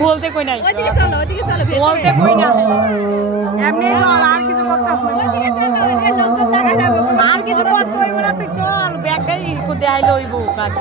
বলতে কই নাই ওইদিকে চলো বলতে কই না এমনি চল আর কিছু করতে হবে আর কিছু করতে হইব না তুই চল ব্যাগটাই কোথায় আইলো হইব কাজ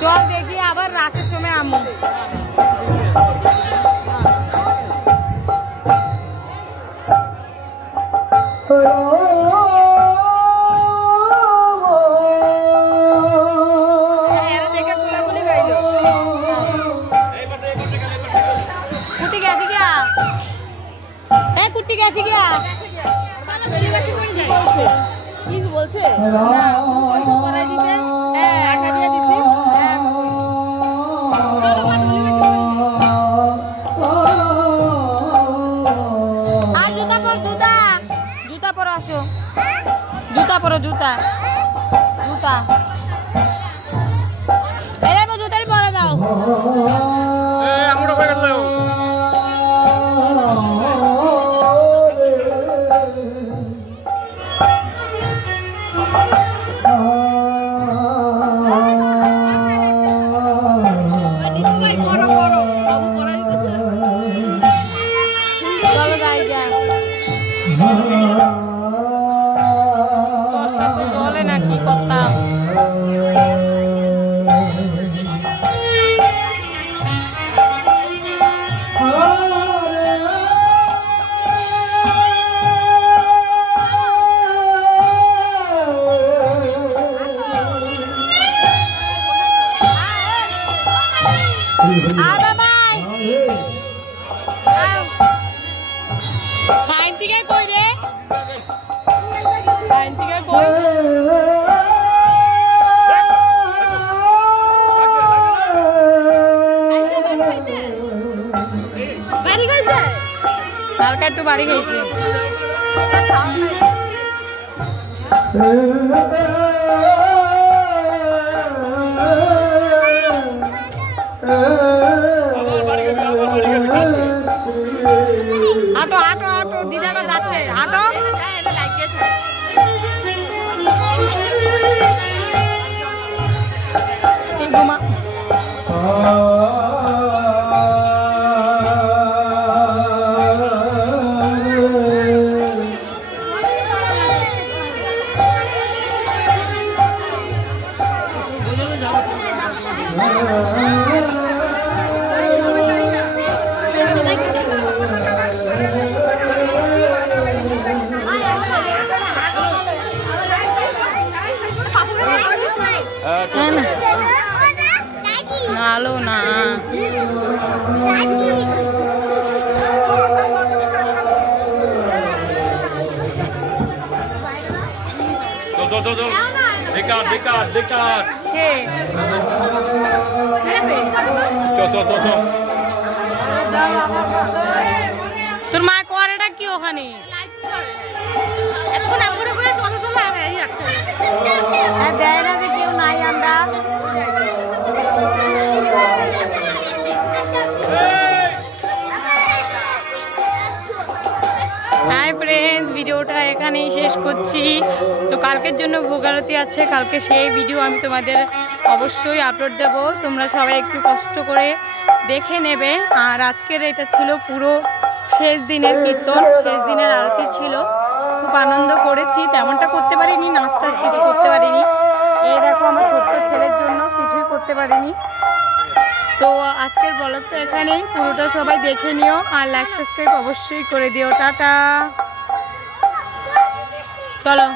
চল দেখি আবার রাতের সময় আমু कुट्टी कैसी गया बोलছে जूता पर আসো जूता पर जूता जूता এরে মো জুতার পরে দাও আমরা কই গেল চলে না কি করতাম শান্তিকে কই রে শান্তিকে কই বাড়ি গেছে হালকা একটু বাড়ি গেছে হাঁটো হাঁটো হাঁটো দিদাটা যাচ্ছে হাঁটো ঘুমা ভালো না। তোর মা করেটা কি ওখানে? দেয় না যে কেউ নাই আমরা। হাই ফ্রেন্ডস, ভিডিওটা এখানেই শেষ করছি। তো কালকের জন্য ভোগারতি আছে, কালকে সেই ভিডিও আমি তোমাদের অবশ্যই আপলোড দেব, তোমরা সবাই একটু কষ্ট করে দেখে নেবে। আর আজকের এটা ছিল পুরো শেষ দিনের কীর্তন, শেষ দিনের আরতি ছিল। খুব আনন্দ করেছি, তেমনটা করতে পারিনি, নাচ টাচ কিছু করতে পারিনি। এই দেখো আমার ছোট্ট ছেলের জন্য কিছুই করতে পারিনি। তো আজকের ব্লগটা এখানেই, পুরোটা সবাই দেখে নিও আর লাইক সাবস্ক্রাইব অবশ্যই করে দিও। টাটা, চলো।